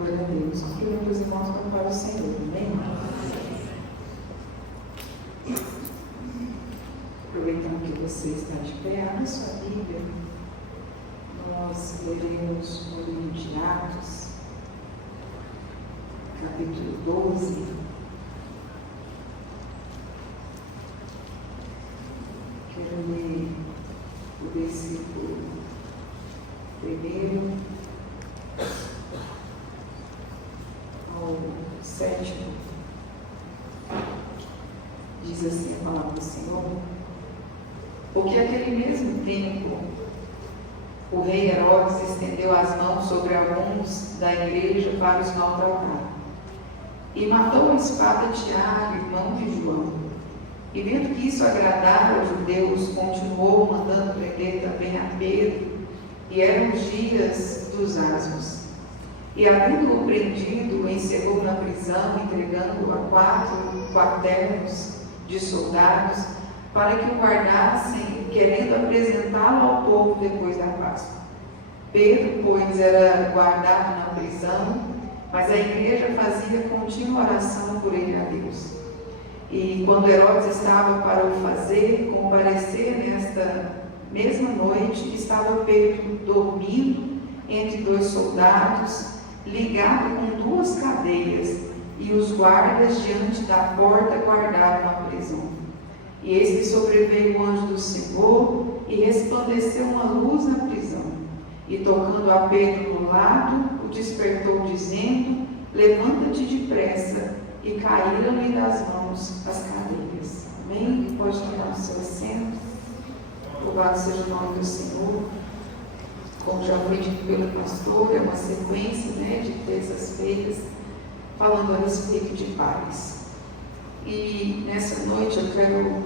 Glória a Deus. Convido os irmãos para o Senhor. Amém? Aproveitando que você está de pé, abra sua Bíblia. Nós leremos o livro de Atos, capítulo 12. Quero ler o versículo 1 ao 7. Diz assim a palavra do Senhor: porque aquele mesmo tempo o rei Herodes estendeu as mãos sobre alguns da igreja para os maltratar, e matou a espada Tiago, irmão de João. E vendo que isso agradava aos judeus, continuou mandando prender também a Pedro, e eram os dias dos asmos. E havendo-o prendido, o encerrou na prisão, entregando-o a 4 quaternos de soldados, para que o guardassem, querendo apresentá-lo ao povo depois da Páscoa. Pedro, pois, era guardado na prisão, mas a igreja fazia contínua oração por ele a Deus. E quando Herodes estava para o fazer comparecer nesta mesma noite, estava Pedro dormindo entre 2 soldados, ligado com 2 cadeias, e os guardas diante da porta guardavam a prisão. E eis que sobreveio o anjo do Senhor, e resplandeceu uma luz na prisão. E tocando a Pedro no lado, o despertou, dizendo: levanta-te depressa. E caíram-lhe das mãos as cadeias. Amém? Pode tomar o seu assento. Louvado seja o nome do Senhor. Como já foi dito pelo pastor, é uma sequência, de terças-feiras, falando a respeito de paz. E nessa noite eu quero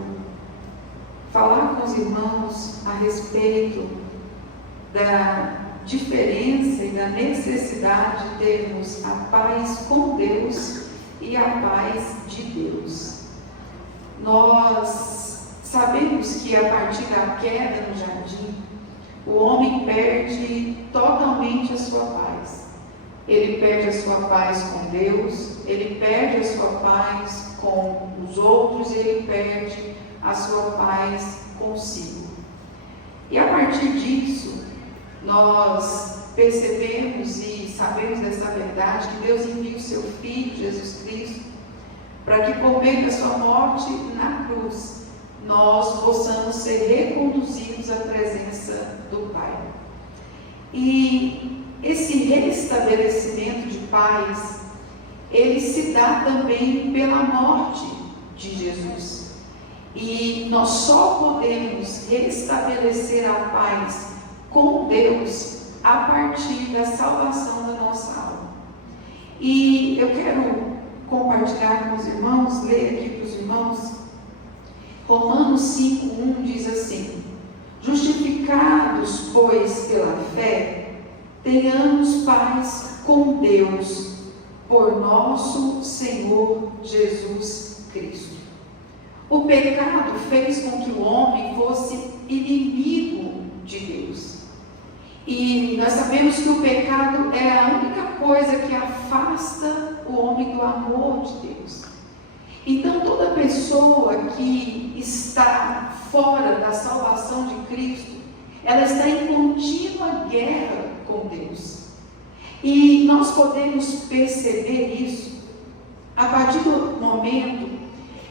falar com os irmãos a respeito da diferença e da necessidade de termos a paz com Deus e a paz de Deus. Nós sabemos que a partir da queda no jardim, o homem perde totalmente a sua paz. Ele perde a sua paz com Deus, ele perde a sua paz com os outros, ele perde a sua paz consigo. E a partir disso, nós percebemos e sabemos dessa verdade que Deus envia o seu Filho, Jesus Cristo, para que por meio da sua morte na cruz, nós possamos ser reconduzidos à presença do Pai. E esse restabelecimento de paz, ele se dá também pela morte de Jesus. E nós só podemos restabelecer a paz com Deus a partir da salvação da nossa alma. E eu quero compartilhar com os irmãos, ler aqui para os irmãos, Romanos 5:1 diz assim: justificados, pois, pela fé, tenhamos paz com Deus, por nosso Senhor Jesus Cristo. O pecado fez com que o homem fosse inimigo de Deus. E nós sabemos que o pecado é a única coisa que afasta o homem do amor de Deus. Então, toda pessoa que está fora da salvação de Cristo, ela está em contínua guerra com Deus. E nós podemos perceber isso a partir do momento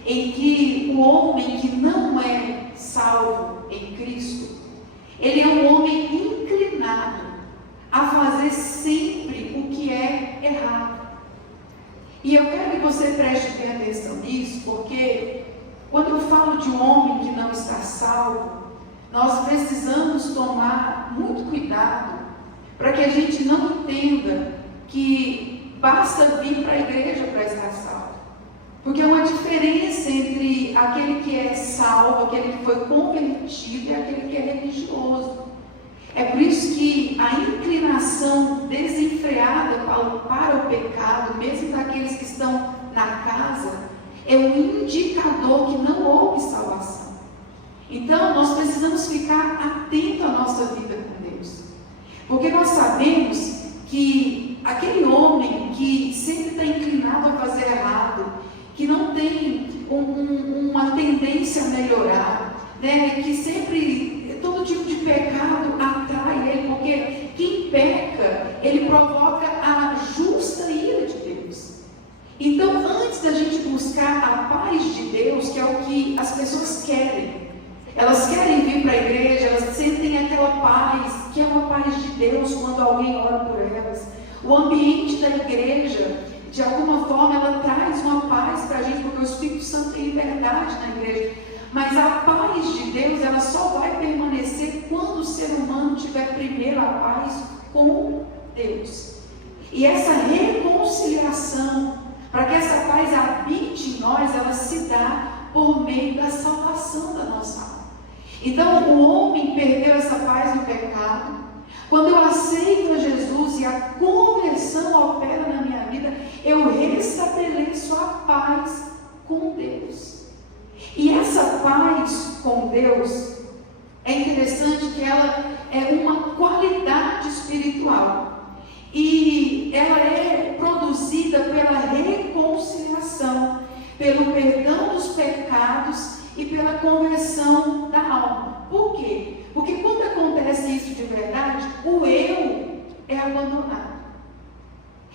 em que o homem que não é salvo em Cristo, ele é um homem inclinado a fazer sempre o que é errado. E eu quero que você preste bem atenção nisso, porque quando eu falo de um homem que não está salvo, nós precisamos tomar muito cuidado para que a gente não entenda que basta vir para a igreja para estar salvo. Porque há uma diferença entre aquele que é salvo, aquele que foi convertido e aquele que é religioso. É por isso que a inclinação desenfreada para o pecado, mesmo daqueles que estão na casa, é um indicador que não houve salvação. Então, nós precisamos ficar atentos à nossa vida com Deus. Porque nós sabemos que aquele homem que sempre está inclinado a fazer errado, que não tem uma tendência a melhorar, né? Que sempre, todo tipo de pecado atrai ele, porque quem peca, ele provoca a justa ira de Deus. Então, antes da gente buscar a paz de Deus, que é o que as pessoas querem, elas querem vir para a igreja, elas sentem aquela paz, que é uma paz de Deus quando alguém ora por elas. O ambiente da igreja, de alguma forma, ela traz uma paz para a gente, porque o Espírito Santo tem liberdade na igreja. Mas a paz de Deus, ela só vai permanecer quando o ser humano tiver primeiro a paz com Deus. E essa reconciliação, para que essa paz habite em nós, ela se dá por meio da salvação da nossa alma. Então, o homem perdeu essa paz no pecado. Quando eu aceito a Jesus e a conversão opera na minha vida, eu restabeleço a paz com Deus. E essa paz com Deus, é interessante que ela é uma qualidade espiritual. E ela é produzida pela reconciliação, pelo perdão dos pecados e pela conversão da alma. Por quê? Porque quando acontece isso de verdade, o eu é abandonado.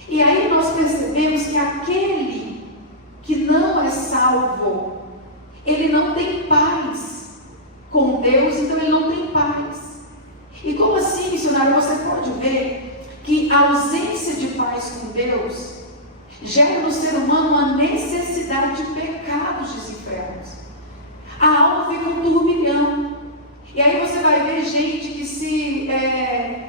E aí nós percebemos que aquele que não é salvo, ele não tem paz com Deus, então ele não tem paz. E como assim, missionário? Você pode ver que a ausência de paz com Deus gera no ser humano uma necessidade de pecados desenfreados. A alma fica um turbilhão. E aí você vai ver gente que se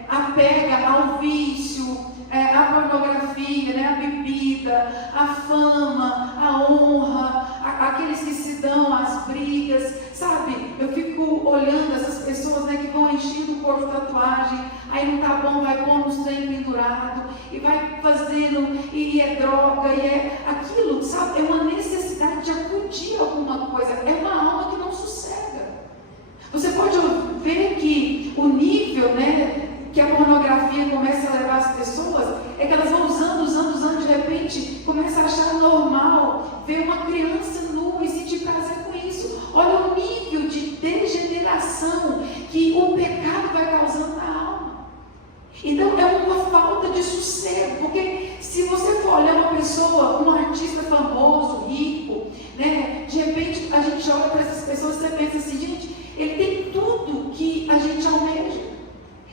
apega ao vício, à pornografia, né, à bebida, à fama, à honra, aqueles que se dão às brigas, sabe? Eu fico olhando essas pessoas, né, que vão enchendo o corpo de tatuagem, aí não tá bom, vai pôr uns trem pendurado, e vai fazendo, e é droga, e é aquilo, sabe? É uma necessidade de acudir alguma coisa, é uma alma que não sossega. Você pode ver que o nível, né, que a pornografia começa a levar as pessoas, é que elas vão usando, de repente começa a achar normal ver uma criança nua e sentir prazer com isso. Olha o nível de degeneração que o pecado vai causando na alma. Então é uma falta de sossego, porque se você for olhar uma pessoa, um artista famoso, rico, né, de repente a gente olha para essas pessoas e você pensa assim, gente, ele tem tudo que a gente almeja.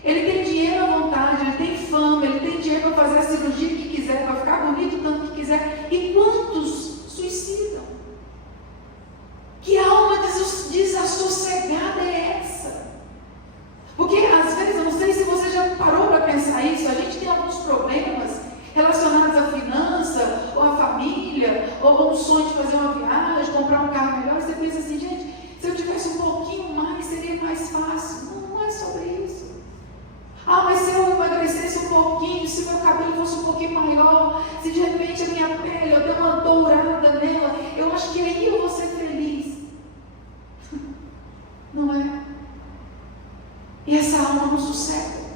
Ele tem dinheiro à vontade, ele tem fama, ele tem dinheiro para fazer a cirurgia que quiser, para ficar bonito tanto que quiser. E quantos suicidam? Que alma desassossegada é essa? Porque às vezes, eu não sei se você já parou para pensar isso, a gente tem alguns problemas relacionados à finança, ou à família, ou um sonho de fazer uma viagem, comprar um carro melhor, e você pensa assim, gente, se eu tivesse um pouquinho mais, seria mais fácil. Não é sobre isso. Ah, mas se eu emagrecesse um pouquinho, se meu cabelo fosse um pouquinho maior, se de repente a minha pele, eu der uma dourada nela, eu acho que aí eu vou ser feliz. Não é? E essa alma não sossega.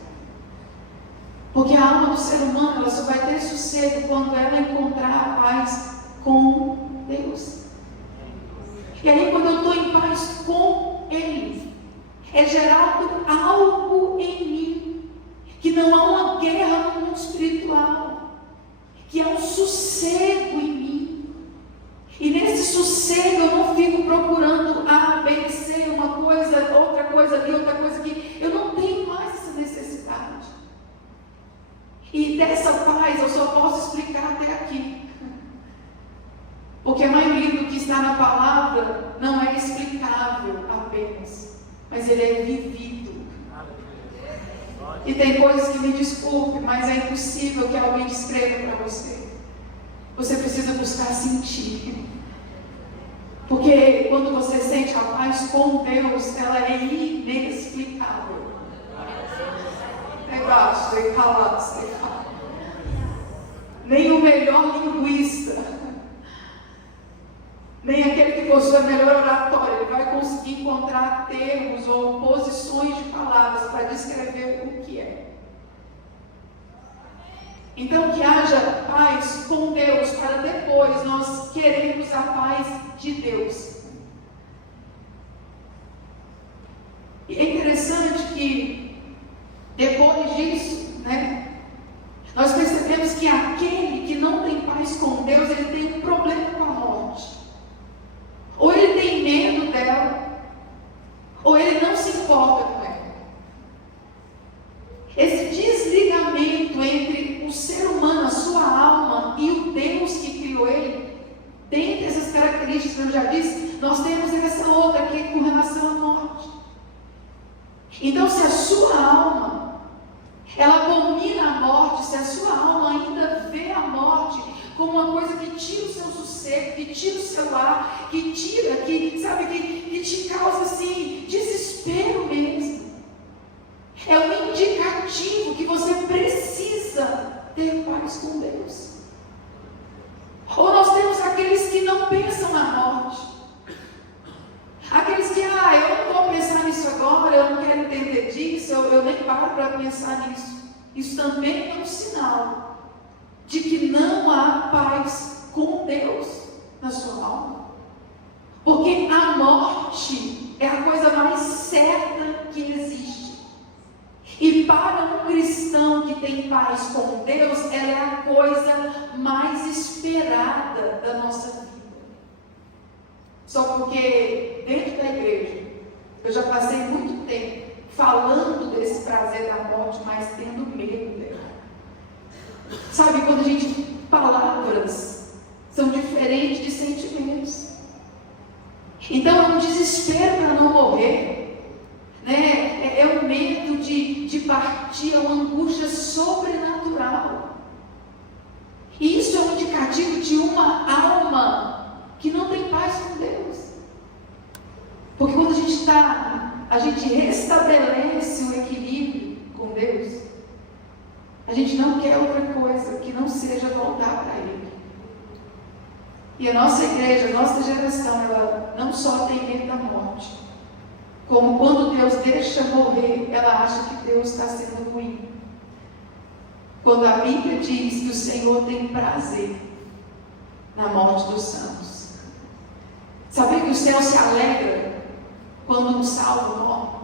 Porque a alma do ser humano, ela só vai ter sossego quando ela encontrar a paz com Deus. E aí quando eu estou em paz com Ele, é gerado algo em mim, que não há uma guerra no mundo espiritual, que há um sossego em mim. E nesse sossego eu não fico procurando A, B, C, uma coisa, outra coisa ali, outra coisa aqui. Eu não tenho mais essa necessidade. E dessa paz eu só posso explicar até aqui. Porque a maioria do que está na palavra não é explicável apenas, mas ele é vivido. E tem coisas que me desculpe, mas é impossível que alguém descreva para você. Você precisa buscar sentir. Porque quando você sente a paz com Deus, ela é inexplicável. Nem o melhor linguista, nem aquele que possui a melhor oratória, ele vai conseguir encontrar termos ou posições de palavras para descrever o que é. Então, que haja paz com Deus, para depois nós queremos a paz de Deus. E é interessante que, depois disso, nós percebemos que aquele que não tem paz com Deus, ele tem um problema com a morte. Ou ele tem medo dela, ou ele não se importa com ela. Esse desligamento entre o ser humano, a sua alma, e o Deus que criou ele, dentre essas características que eu já disse, nós temos essa outra que é com relação à morte. Então, se a sua alma, ela abomina a morte, se a sua alma ainda vê a morte como uma coisa que tira o seu sossego, que tira o seu ar, que tira, que te causa assim, desespero mesmo. É um indicativo que você precisa ter paz com Deus. Ou nós temos aqueles que não pensam na morte. Aqueles que, eu não vou pensar nisso agora, eu não quero entender disso, eu nem paro para pensar nisso. Isso também é um sinal de que não há paz com Deus na sua alma. Porque a morte é a coisa mais certa que existe. E para um cristão que tem paz com Deus, ela é a coisa mais esperada da nossa vida. Só porque dentro da igreja, eu já passei muito tempo falando desse prazer da morte, mas tendo medo dela. Sabe, quando a gente, palavras são diferentes de sentimentos. Então é um desespero para não morrer, é um medo de partir, é uma angústia sobrenatural. E isso é um indicativo de uma alma que não tem paz com Deus. Porque quando a gente restabelece o equilíbrio com Deus, a gente não quer outra coisa que não seja voltar para Ele. E a nossa igreja, a nossa geração, ela não só tem medo da morte, como quando Deus deixa morrer, ela acha que Deus está sendo ruim. Quando a Bíblia diz que o Senhor tem prazer na morte dos santos. Sabia que o céu se alegra quando um salvo morre?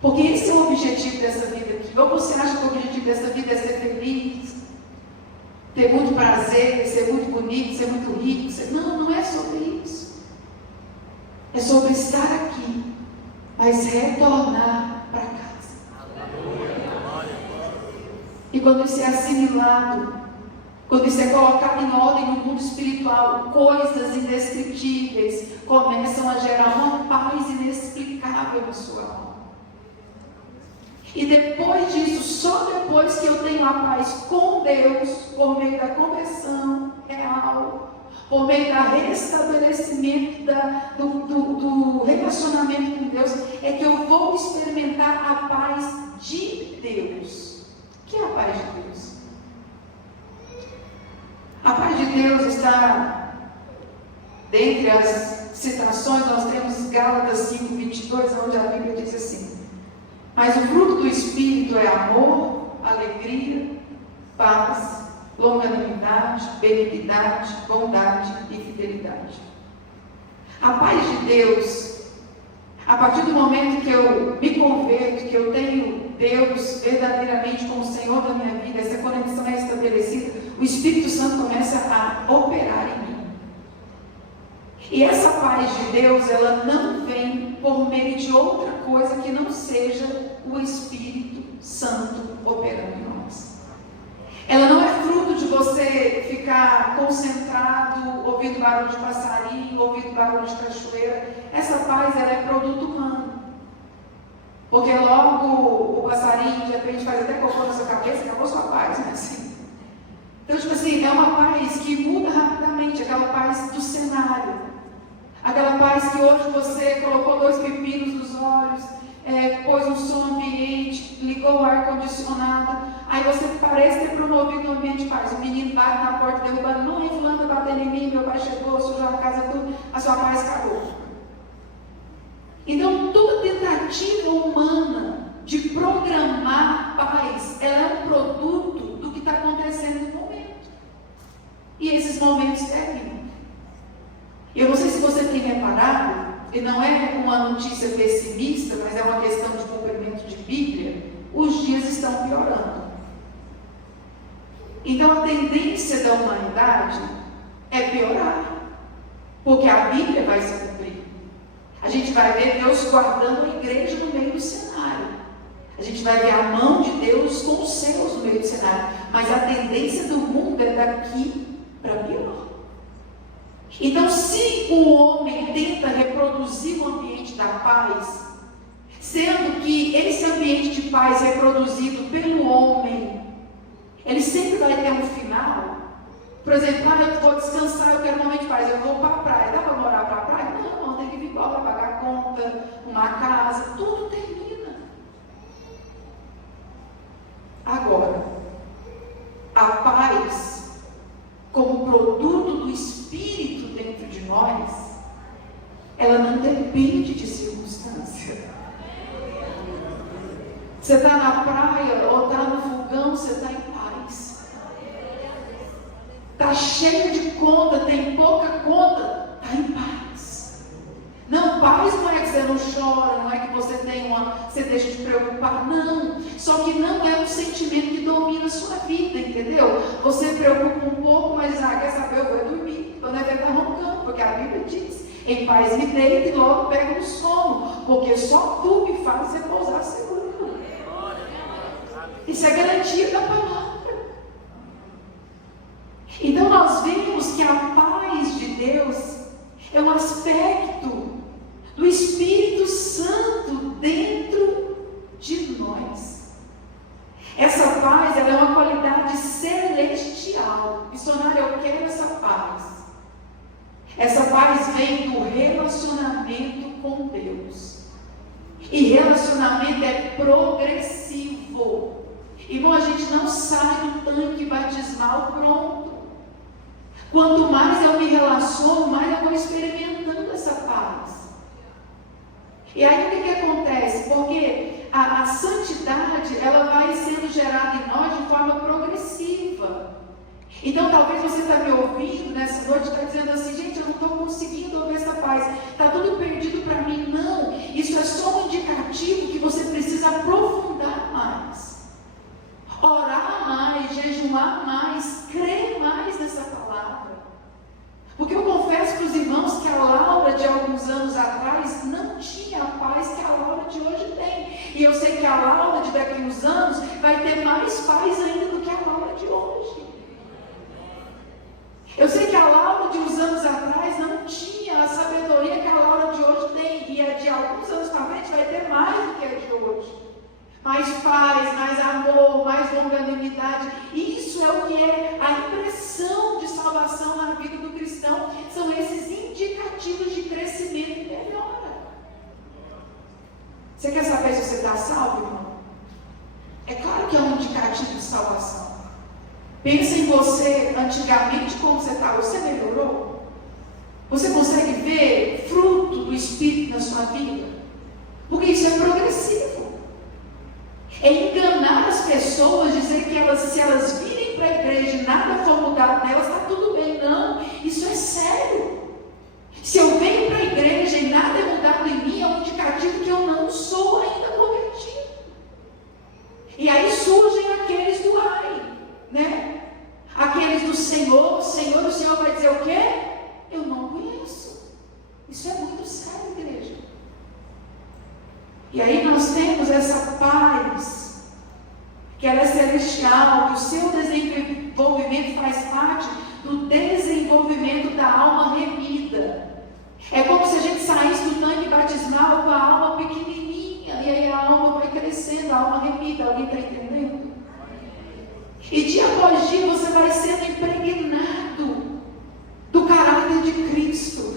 Porque esse é o objetivo dessa vida aqui. Ou você acha que o objetivo dessa vida é ser feliz, ter muito prazer, ser muito bonito, ser muito rico? Não é sobre isso. É sobre estar aqui, mas retornar para casa. E quando isso é assimilado, quando isso é colocado em ordem no mundo espiritual, coisas indescritíveis começam a gerar uma paz inexplicável na sua alma. E depois disso, só depois que eu tenho a paz com Deus, por meio da conversão real, por meio do restabelecimento do relacionamento com Deus, é que eu vou experimentar a paz de Deus. O que é a paz de Deus? A paz de Deus está, dentre as citações, nós temos Gálatas 5:22, onde a Bíblia diz assim: mas o fruto do Espírito é amor, alegria, paz, longanimidade, benignidade, bondade e fidelidade. A paz de Deus, a partir do momento que eu me converto, que eu tenho Deus verdadeiramente como Senhor da minha vida, essa conexão é estabelecida, o Espírito Santo começa a operar em mim. E essa paz de Deus, ela não vem por meio de outra coisa que não seja o Espírito Santo operando em nós. Ela não é fruto de você ficar concentrado, ouvindo barulho de passarinho, ouvindo barulho de cachoeira. Essa paz, ela é produto humano. Porque logo o passarinho, de repente, faz até cocô na sua cabeça, acabou sua paz, né? Assim. Então, tipo assim, é uma paz que muda rapidamente, aquela paz do cenário. Aquela paz que hoje você colocou 2 pepinos nos olhos, pôs um som ambiente, ligou o ar-condicionado, aí você parece ter promovido o ambiente de paz. O menino bate na porta derrubando, não, fulano está batendo em mim, meu pai chegou, sujou a casa, tudo, a sua paz acabou. Então, toda tentativa humana de programar paz, ela é um produto do que está acontecendo e não é uma notícia pessimista, mas é uma questão de cumprimento de Bíblia, os dias estão piorando. Então a tendência da humanidade é piorar, porque a Bíblia vai se cumprir. A gente vai ver Deus guardando a igreja no meio do cenário. A gente vai ver a mão de Deus com os céus no meio do cenário. Mas a tendência do mundo é daqui para pior. Então, se o homem tenta reproduzir o ambiente da paz, sendo que esse ambiente de paz reproduzido pelo homem, ele sempre vai ter um final. Por exemplo, eu vou descansar, eu quero um momento de paz, eu vou para a praia. Dá para morar para a praia? Não, tem que vir embora, pagar conta, uma casa, tudo termina. Agora, a paz, como produto do Espírito dentro de nós, ela não depende de circunstância. Você está na praia ou está no fogão, você está em paz. Está cheio de conta, tem pouca conta, está em paz. Não, paz não é que você não chora, não é que você você deixa de preocupar, não. Só que não é um sentimento que domina a sua vida, entendeu? Você preocupa um pouco, mas quer saber, eu vou dormir. Quando é que está roncando, porque a Bíblia diz, em paz me deito e logo pego no sono, porque só tu me fazes repousar seguro. Isso é garantia da palavra. Então nós vemos que a paz de Deus é um aspecto do Espírito Santo dentro de nós. Essa paz, ela é uma qualidade celestial. Missionário, eu quero essa paz. Essa paz vem do relacionamento com Deus. E relacionamento é progressivo. Irmão, a gente não sai do tanque batismal pronto. Quanto mais eu me relaciono, mais eu vou experimentando essa paz. E aí o que acontece? Porque a santidade, ela vai sendo gerada em nós de forma progressiva. Então talvez você está me ouvindo nessa noite e está dizendo assim, gente, eu não estou conseguindo ouvir essa paz, está tudo perdido para mim. Não, isso é só um indicativo que você precisa aprofundar mais. Orar mais, jejuar mais, crer mais nessa palavra. Porque eu confesso para os irmãos que a Laura de alguns anos atrás não tinha a paz que a Laura de hoje tem. E eu sei que a Laura de daqui a uns anos vai ter mais paz ainda do que a Laura de hoje. Eu sei que a Laura de uns anos atrás não tinha a sabedoria que a Laura de hoje tem. E a de alguns anos para frente vai ter mais do que a de hoje. Mais paz, mais amor, mais longanimidade. Isso é o que é a impressão de salvação na vida do cristão. São esses indicativos de crescimento e melhora. Você quer saber se você está salvo, irmão? É claro que é um indicativo de salvação. Pensa em você antigamente, como você estava. Você melhorou? Você consegue ver fruto do Espírito na sua vida? Porque isso é progressivo. É enganar as pessoas, dizer que se elas virem para a igreja e nada for mudado nelas, está tudo bem. Não, isso é sério. Se eu venho para a igreja e nada é mudado em mim, é um indicativo que eu não sou ainda convertido. E aí surgem aqueles do ai, né? Aqueles do Senhor, o Senhor vai dizer o quê? Eu não conheço. Isso é muito sério, igreja. E aí nós temos essa paz, que ela é celestial, que o seu desenvolvimento faz parte do desenvolvimento da alma remida. É como se a gente saísse do tanque batismal com a alma pequenininha, e aí a alma vai crescendo, a alma remida. Alguém está entendendo? E dia após dia você vai sendo impregnado do caráter de Cristo.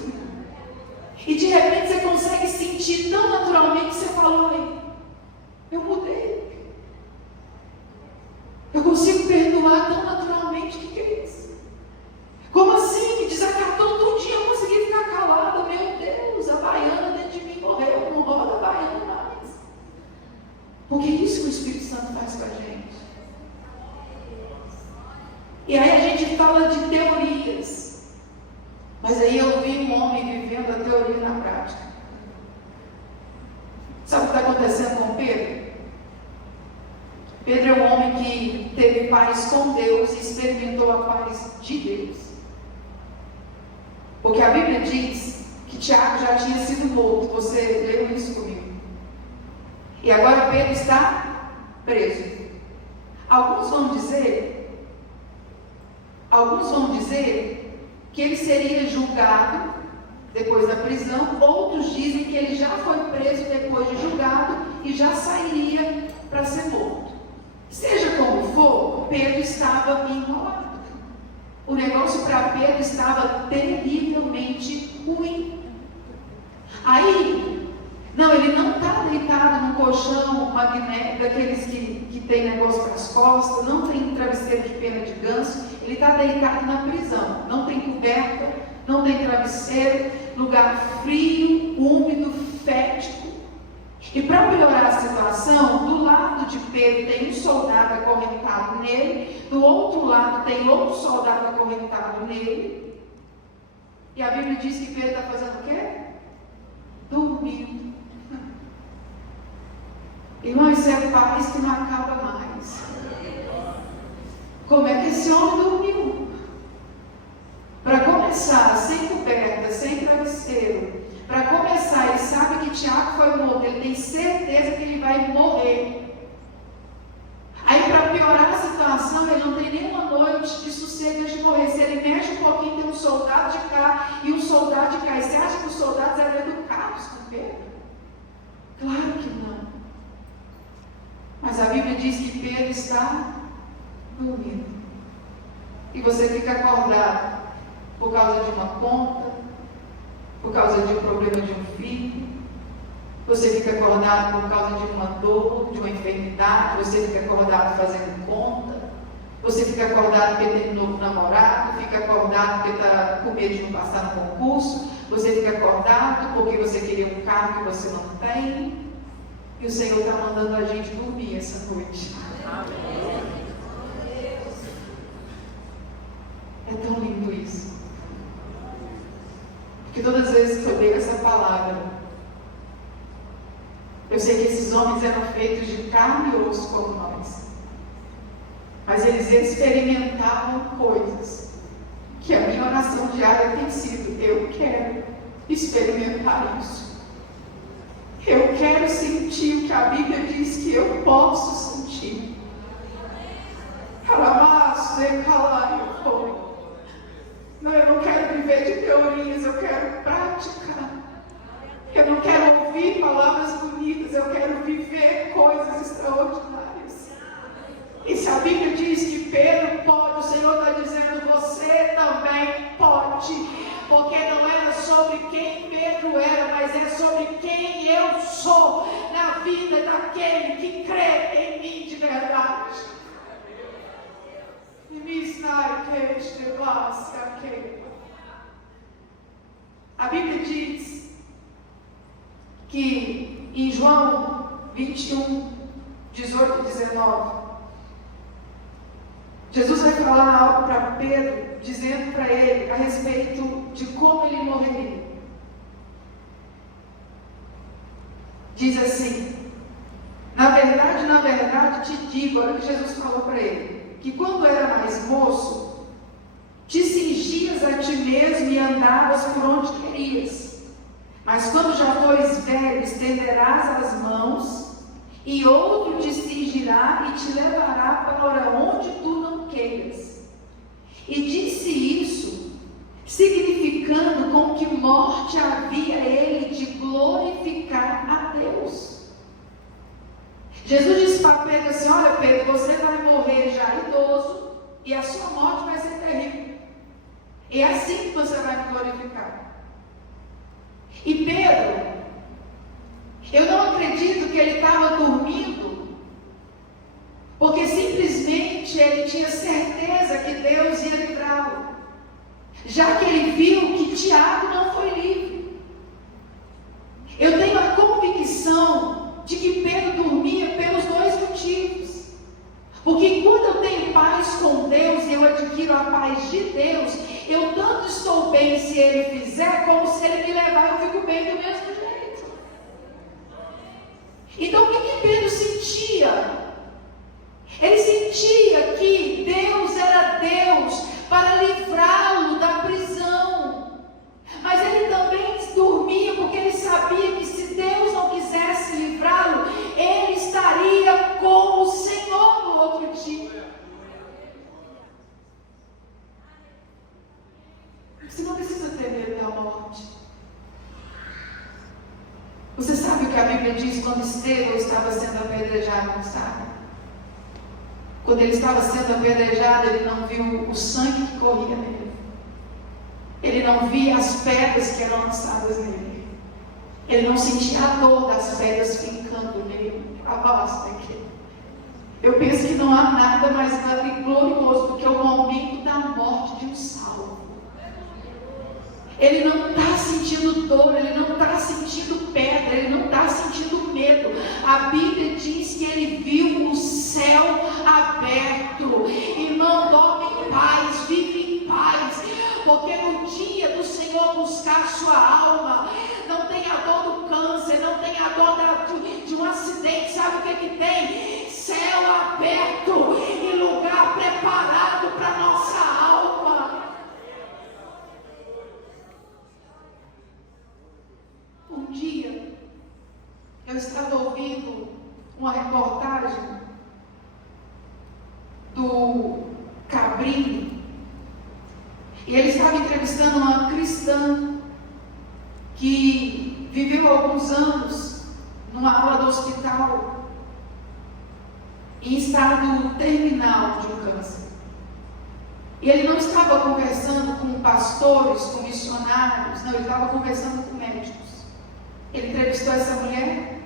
E de repente você consegue sentir tão naturalmente que você fala, eu mudei. Eu consigo perdoar tão naturalmente. O que é isso? Como assim? Me desacatou tudinho, eu consegui ficar calada. Meu Deus, a baiana dentro de mim morreu, não roda a baiana mais. Porque é isso que o Espírito Santo faz com a gente. E aí a gente fala de teorias. Mas aí eu vi um homem vivendo a teoria na prática. Pedro é um homem que teve paz com Deus e experimentou a paz de Deus. Porque a Bíblia diz que Tiago já tinha sido morto. Você leu isso comigo? E agora Pedro está preso. Alguns vão dizer que ele seria julgado depois da prisão. Outros dizem que ele já foi preso depois de julgado e já sairia para ser morto. Seja como for, Pedro estava enrolado. O negócio para Pedro estava terrivelmente ruim. Aí, não, ele não está deitado no colchão magnético, daqueles que tem negócio para as costas, não tem travesseiro de pena de ganso, ele está deitado na prisão, não tem coberta, não tem travesseiro, lugar frio, úmido, fétido. E para piorar a situação, do lado de Pedro tem um soldado acorrentado nele, do outro lado tem outro soldado acorrentado nele, e a Bíblia diz que Pedro está fazendo o quê? Dormindo. Irmão, isso é paz que não acaba mais. Como é que esse homem dormiu? Para começar, sem coberta, sem travesseiro. Para começar, ele sabe que Tiago foi morto. Ele tem certeza que ele vai morrer. Aí, para piorar a situação, ele não tem nenhuma noite de sossego antes de morrer. Se ele mexe um pouquinho, tem um soldado de cá e um soldado de cá. E você acha que os soldados eram educados com Pedro? Claro que não. Mas a Bíblia diz que Pedro está dormindo. E você fica acordado por causa de uma conta, por causa de um problema de um filho. Você fica acordado por causa de uma dor, de uma enfermidade. Você fica acordado fazendo conta. Você fica acordado porque tem um novo namorado. Fica acordado porque está com medo de não passar no concurso. Você fica acordado porque você queria um carro que você não tem. E o Senhor está mandando a gente dormir essa noite. Amém. É tão lindo isso. Porque todas as vezes que eu leio essa palavra, eu sei que esses homens eram feitos de carne e osso como nós. Mas eles experimentavam coisas que a minha oração diária tem sido: eu quero experimentar isso. Eu quero sentir o que a Bíblia diz que eu posso sentir. Não, eu não quero viver de teorias, eu quero praticar. Eu não quero ouvir palavras bonitas, eu quero viver coisas extraordinárias. E se a Bíblia diz que Pedro pode, o Senhor está dizendo: você também pode. Porque não era sobre quem Pedro era, mas é sobre quem eu sou na vida daquele que crê em mim de verdade. E me está a Bíblia diz que em João 21, 18 e 19, Jesus vai falar algo para Pedro, dizendo para ele a respeito de como ele morreria. Diz assim: na verdade te digo, olha o que Jesus falou para ele, que quando era mais moço, te cingias a ti mesmo e andavas por onde querias. Mas quando já fores velho, estenderás as mãos, e outro te cingirá e te levará para onde tu não queiras. E disse isso, significando com que morte havia ele de glorificar a Deus. Jesus disse para Pedro assim: olha Pedro, você vai morrer já idoso, e a sua morte vai ser terrível. É assim que você vai me glorificar. E Pedro, eu não acredito que ele estava dormindo, porque simplesmente ele tinha certeza que Deus ia livrá-lo, já que ele viu que Tiago não foi livre. Eu tenho a convicção de que Pedro dormia pelos dois motivos. Porque quando eu tenho paz com Deus e eu adquiro a paz de Deus, eu tanto estou bem se Ele fizer, como se Ele me levar, eu fico bem do mesmo jeito. Então o que Pedro sentia? que Deus era Deus para livrá-lo da prisão. Mas ele também dormia, porque ele sabia que se Deus não quisesse livrá-lo, ele estaria com o Senhor no outro dia. Você não precisa ter medo da morte. Você sabe o que a Bíblia diz quando Estevão estava sendo apedrejado, não sabe? Quando ele estava sendo apedrejado, ele não viu o sangue que corria nele. Ele não via as pedras que eram lançadas nele. Ele não sentia a dor das pedras fincando nele. Eu penso que não há nada mais glorioso do que o momento da morte de um salvo. Ele não está sentindo dor, ele não está sentindo pedra, ele não está sentindo medo. A Bíblia diz que ele viu o céu aberto. Irmão, dorme em paz, vive em paz, porque no dia do Senhor buscar sua alma, não tem a dor do câncer, não tem a dor de um acidente. Sabe o que tem? Céu aberto e lugar preparado para nossa alma. Um dia, eu estava ouvindo uma reportagem do Cabrini, e ele estava entrevistando uma cristã que viveu alguns anos numa ala do hospital em estado terminal de um câncer. E ele não estava conversando com pastores, com missionários, não, ele estava conversando com médicos. Ele entrevistou essa mulher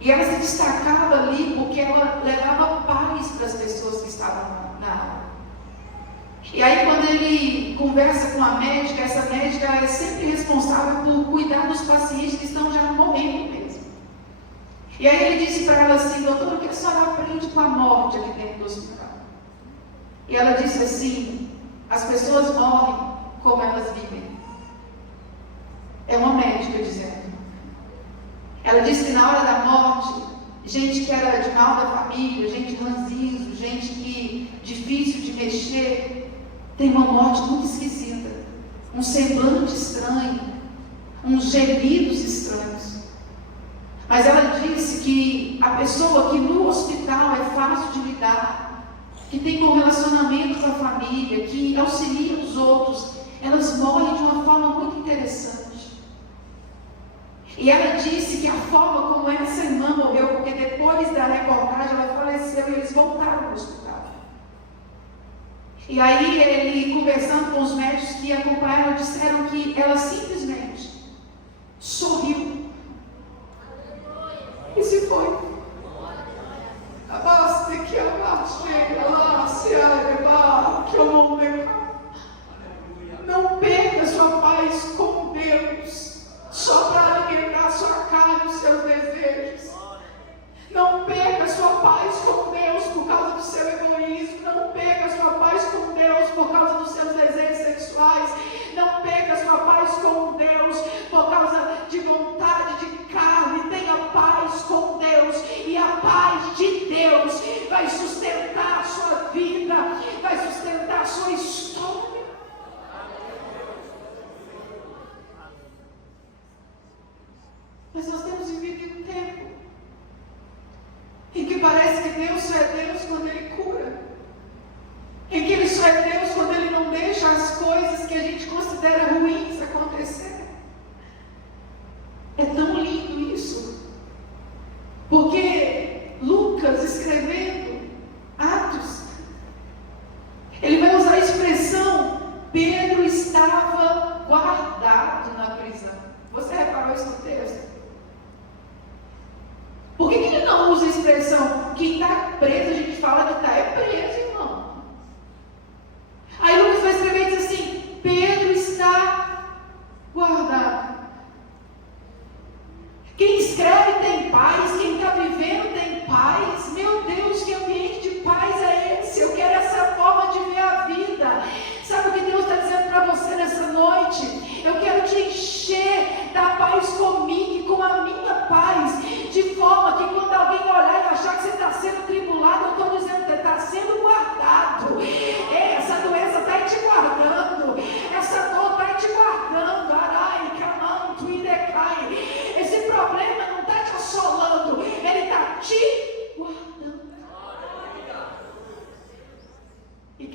e ela se destacava ali porque ela levava paz para as pessoas que estavam na aula. E aí, quando ele conversa com a médica, essa médica é sempre responsável por cuidar dos pacientes que estão já morrendo mesmo. E aí ele disse para ela assim: doutora, o que a senhora aprende com a morte aqui dentro do hospital? E ela disse assim: as pessoas morrem como elas vivem. É uma médica dizendo. Ela disse que na hora da morte, gente que era de mal da família, gente ranzinza, gente que difícil de mexer, tem uma morte muito esquisita, um semblante estranho, uns gemidos estranhos. Mas ela disse que a pessoa que no hospital é fácil de lidar, que tem bom relacionamento com a família, que auxilia os outros, elas morrem de uma forma muito interessante. E ela disse que a forma como essa irmã morreu, porque depois da reportagem ela faleceu e eles voltaram ao hospital. E aí ele, conversando com os médicos que acompanharam, disseram que ela simplesmente sorriu e se foi. Não perca sua paz com Deus só para alimentar sua carne e os seus desejos. Não perca sua paz com Deus por causa do seu egoísmo. Não perca sua paz com Deus por causa dos seus desejos sexuais. Não perca sua paz com Deus por causa de vontade de carne. Tenha paz com Deus, e a paz de Deus vai sustentar a sua vida, vai sustentar a sua história.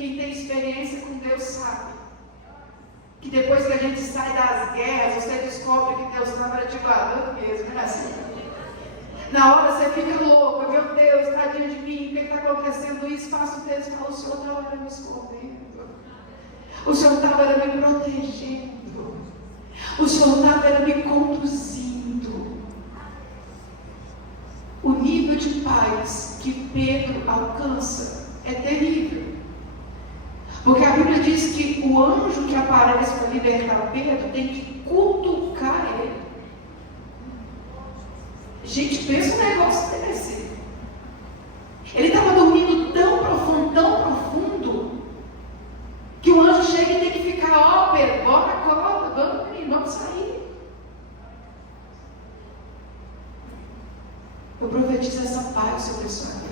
quem tem experiência com Deus sabe que depois que a gente sai das guerras, você descobre que Deus estava te guardando mesmo, é assim. Na hora você fica louco, meu Deus, tadinho de mim, o que está acontecendo isso? Passa o texto e fala, o Senhor estava me escondendo, o Senhor estava me protegendo, o Senhor estava me conduzindo. O nível de paz que Pedro alcança é terrível. Porque a Bíblia diz que o anjo que aparece para libertar Pedro tem que cutucar ele. Gente, pensa um negócio desse. Ele estava dormindo tão profundo, que o anjo chega e tem que ficar, ó, Pedro, bota a corda, vamos, menino, vamos sair. Eu profetizo essa paz sobre a sua vida.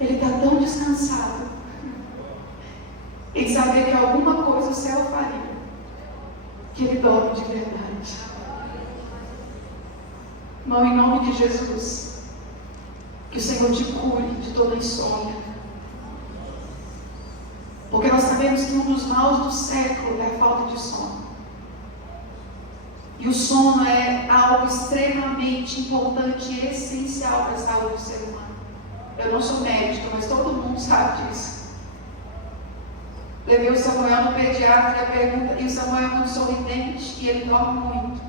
Ele está tão descansado em saber que alguma coisa o céu faria, que ele dorme de verdade. Irmão, em nome de Jesus, que o Senhor te cure de toda insônia. Porque nós sabemos que um dos maus do século é a falta de sono. E o sono é algo extremamente importante e essencial para a saúde do ser humano. Eu não sou médica, mas todo mundo sabe disso. Levei o Samuel no pediatra e a pergunta, e o Samuel é muito sorridente e ele dorme muito.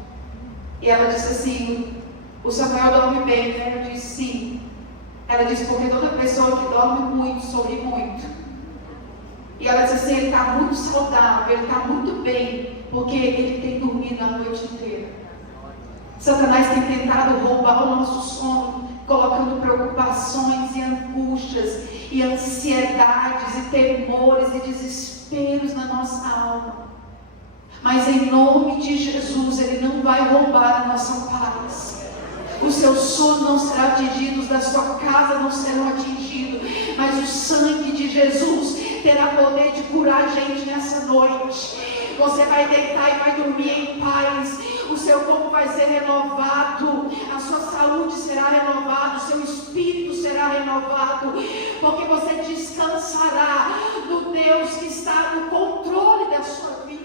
E ela disse assim, o Samuel dorme bem, né? Eu disse sim. Ela disse, porque toda pessoa que dorme muito, sorri muito. E ela disse assim, ele está muito saudável, ele está muito bem, porque ele tem dormido a noite inteira. Satanás tem tentado roubar o nosso sono, colocando preocupações e angústias, e ansiedades, e temores, e desesperos na nossa alma. Mas em nome de Jesus, Ele não vai roubar a nossa paz. O seu sono não será atingido, os da sua casa não serão atingidos, mas o sangue de Jesus terá poder de curar a gente nessa noite. Você vai deitar e vai dormir em paz, o seu corpo vai ser renovado, a sua saúde será renovada, o seu espírito será renovado, porque você descansará no Deus que está no controle da sua vida.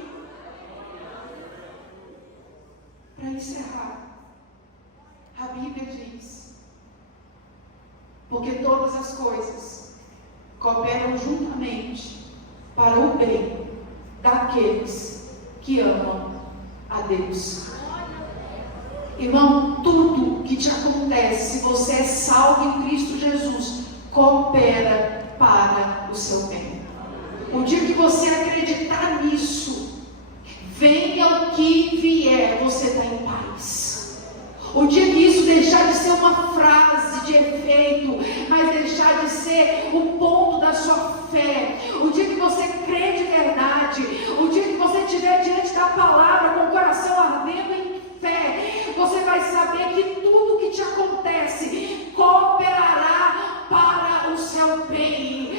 Para encerrar, a Bíblia diz, porque todas as coisas cooperam juntamente para o bem daqueles que amam a Deus. Irmão, tudo que te acontece, se você é salvo em Cristo Jesus, coopera para o seu bem. O dia que você acreditar nisso, venha o que vier, você está em paz. O dia que isso deixar de ser uma frase de efeito, mas deixar de ser o ponto da sua fé, o dia que você crê de verdade, o dia que você estiver diante da palavra com o coração ardendo em fé, você vai saber que tudo que te acontece cooperará para o seu bem.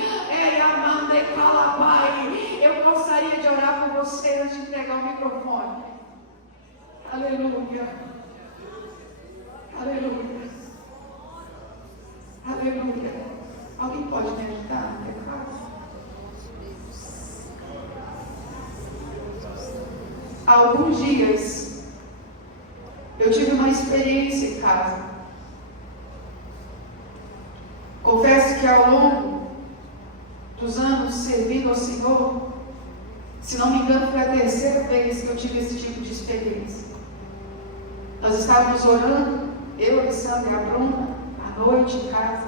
Eu gostaria de orar por você antes de pegar o microfone. Aleluia. Aleluia. Aleluia. Alguém pode me ajudar no teclado? Há alguns dias eu tive uma experiência em casa. Confesso que ao longo dos anos servindo ao Senhor, se não me engano, foi a terceira vez que eu tive esse tipo de experiência. Nós estávamos orando, eu, a Alessandra e a Bruna, à noite em casa.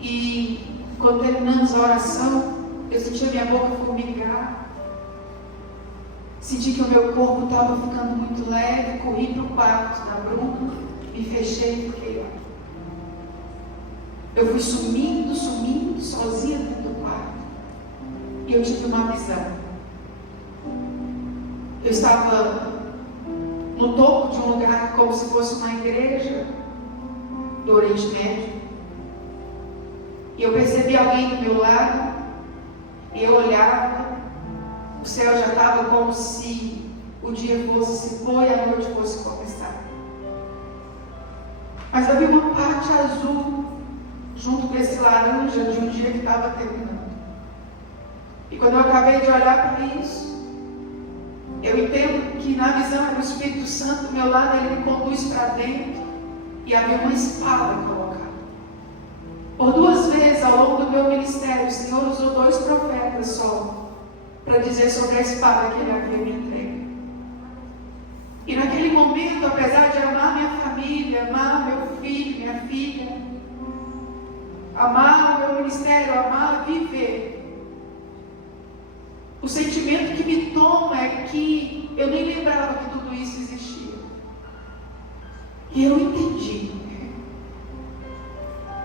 E quando terminamos a oração, eu senti a minha boca formigar. Senti que o meu corpo estava ficando muito leve. Corri para o quarto da Bruna, me fechei e fiquei lá. Eu fui sumindo, sozinha dentro do quarto. E eu tive uma visão. Eu estava no topo de um lugar como se fosse uma igreja do Oriente Médio. E eu percebi alguém do meu lado. E eu olhava. O céu já estava como se o dia fosse se pôr e a noite fosse começar. Mas havia uma parte azul junto com esse laranja de um dia que estava terminando. E quando eu acabei de olhar para isso, eu entendo que na visão do Espírito Santo, do meu lado, ele me conduz para dentro e havia uma espada colocada. Por 2 vezes ao longo do meu ministério, o Senhor usou 2 profetas só para dizer sobre a espada que ele havia me entregue. E naquele momento, apesar de amar minha família, amar meu filho, minha filha, amar o meu ministério, amar viver, o sentimento que me toma é que eu nem lembrava que tudo isso existia. E eu entendi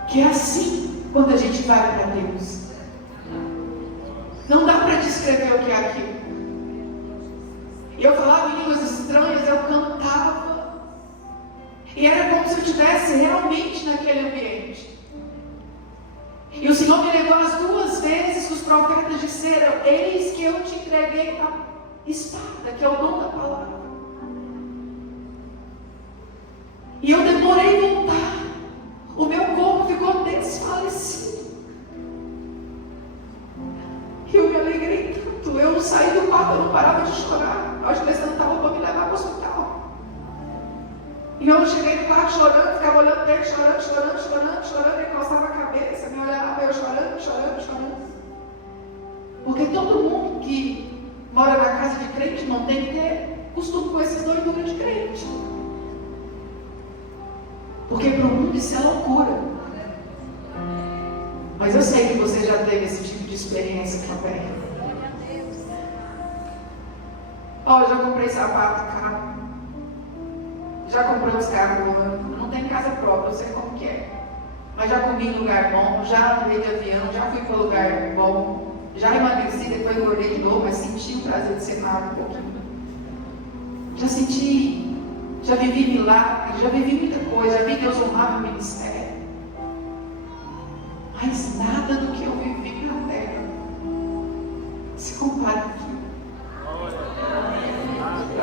que é assim quando a gente vai para Deus. Não dá para descrever o que é aquilo. E eu falava em línguas estranhas, eu cantava. E era como se eu estivesse realmente naquele ambiente. E o Senhor me levou as 2 vezes que os profetas disseram: eis que eu te entreguei a espada, que é o dom da palavra. E eu demorei a voltar. O meu corpo ficou desfalecido. E eu me alegrei tanto. Eu saí do quarto, eu não parava de chorar. Eu acho que eles tentavam para me levar para o hospital. E eu cheguei no quarto chorando, ficava olhando para ele, chorando, ele coçava a cabeça, me olhava, eu chorando. Porque todo mundo que mora na casa de crente não tem que ter costume com esses doiduras de crente. Porque para o mundo isso é loucura. Mas eu sei que você já teve esse tipo de experiência também. Eu já comprei sapato caro. Já comprei uns carros voando. Não tenho casa própria, eu sei como que é. Mas já comi em lugar bom, já andei de avião, já fui para lugar bom. Já emagreci, depois engordei de novo, mas senti o prazer de ser magro um pouquinho. Já senti, já vivi milagres, já vivi muita coisa, já vi Deus honrar meu ministério. Mas nada do que eu vivi na terra se compara aqui.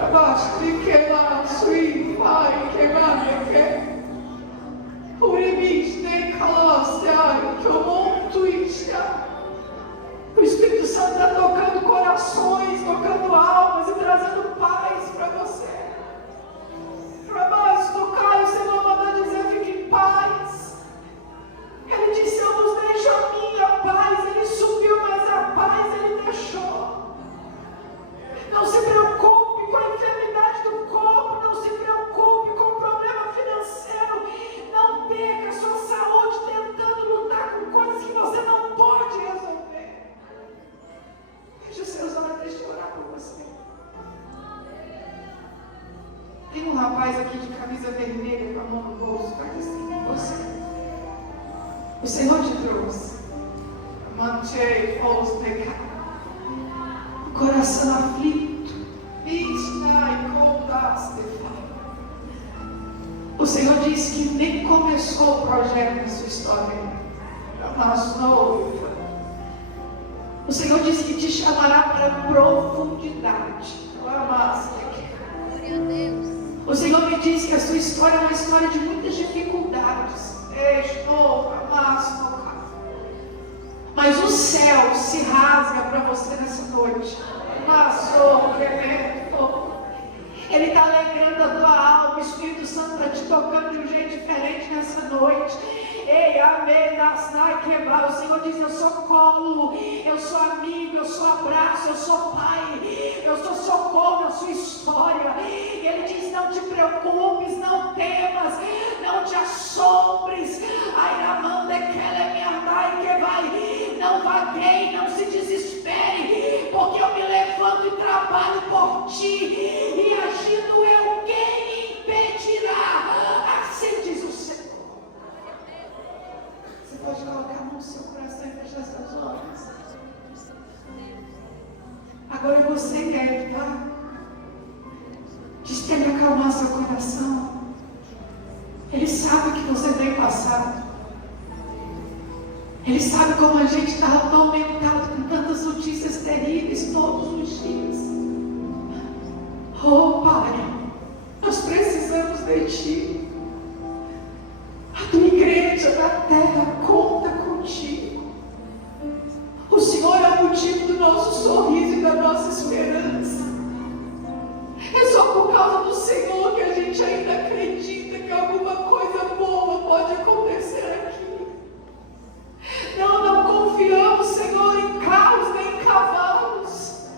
Abaixo de queimar, sui, vai, queimar, que Uribiste, calaste, que eu monto isso. O Espírito Santo está tocando corações, tocando almas e trazendo paz para você. Mas tocar, o Senhor mandou dizer: fique em paz. Ele disse: eu vos deixo a minha paz. Ele subiu, mas a paz ele deixou. Não se preocupe com a enfermidade do corpo, não se preocupe com o problema financeiro. Não perca a sua saúde tentando lutar com coisas que você não pode resolver. Feche os seus olhos, deixa eu orar por você. Tem um rapaz aqui de camisa vermelha com a mão no bolso, faz assim, você. O Senhor te trouxe. Mantei, fosse pecado. O coração aflito. O Senhor disse que nem começou o projeto na sua história. O Senhor disse que te chamará para profundidade. O Senhor me disse que a sua história é uma história de muitas dificuldades. Mas o céu se rasga para você nessa noite. Ele está alegrando a tua alma. O Espírito Santo está te tocando de um jeito diferente nessa noite. Ei, amém, quebrar. O Senhor diz: eu sou colo, eu sou amigo, eu sou abraço, eu sou pai, eu sou socorro na sua história. E Ele diz: não te preocupes, não temas, não te assombres. Não vagueie, não se desespere, porque eu me levanto e trabalho por ti, e agindo eu, quem impedirá? Assim diz o Senhor. Você pode colocar a mão no seu coração e fechar seus olhos. Agora é você que deve, tá? Diz que ele acalmar seu coração. Ele sabe o que você tem passado. Ele sabe como a gente está atormentado com tantas notícias terríveis todos os dias. Oh, Pai, nós precisamos de Ti. terra conta contigo. O Senhor é o motivo do nosso sorriso e da nossa esperança. É só por causa do Senhor que a gente ainda acredita que alguma coisa boa pode acontecer aqui. Não confiamos, Senhor, em carros nem em cavalos.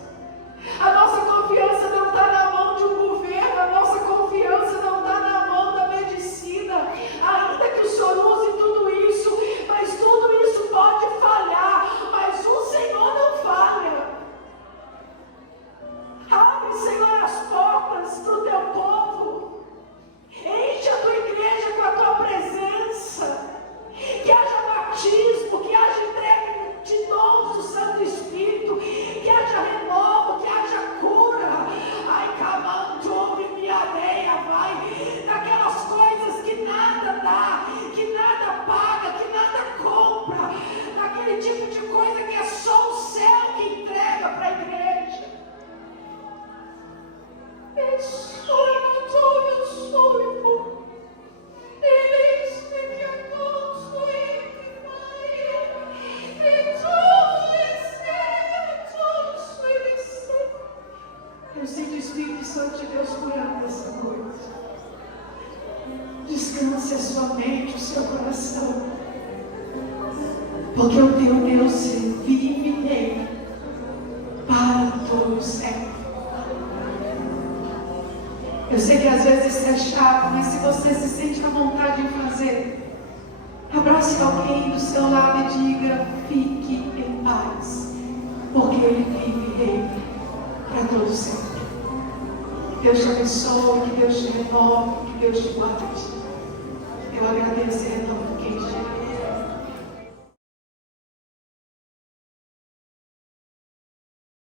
A nossa confiança não está na mão de um governo, a nossa confiança não está na mão da medicina. Ainda que o Senhor use tudo isso, mas tudo isso pode falhar, mas o Senhor não falha. Abre, Senhor, as portas para o teu povo. Enche a tua igreja com a tua presença. Que haja batismo, que haja entrega de dons do Santo Espírito, que haja renovo, que haja cura. Ai, camanto, me areia, vai. Daquelas coisas que nada dá, que nada paga, que nada compra. Daquele tipo de coisa que é só o céu que entrega para a igreja. Eu sou, irmão. Eu sinto o Espírito Santo de Deus curando essa noite. Descanse a sua mente, o seu coração, porque o teu Deus vive e reina para todo sempre. Eu sei que às vezes isso é chato, mas se você se sente à vontade de fazer, abrace alguém do seu lado e diga: fique em paz, porque Ele vive e reina para todo sempre. Que Deus te abençoe, que Deus te renove, que Deus te guarde. Eu agradeço e renovo quem te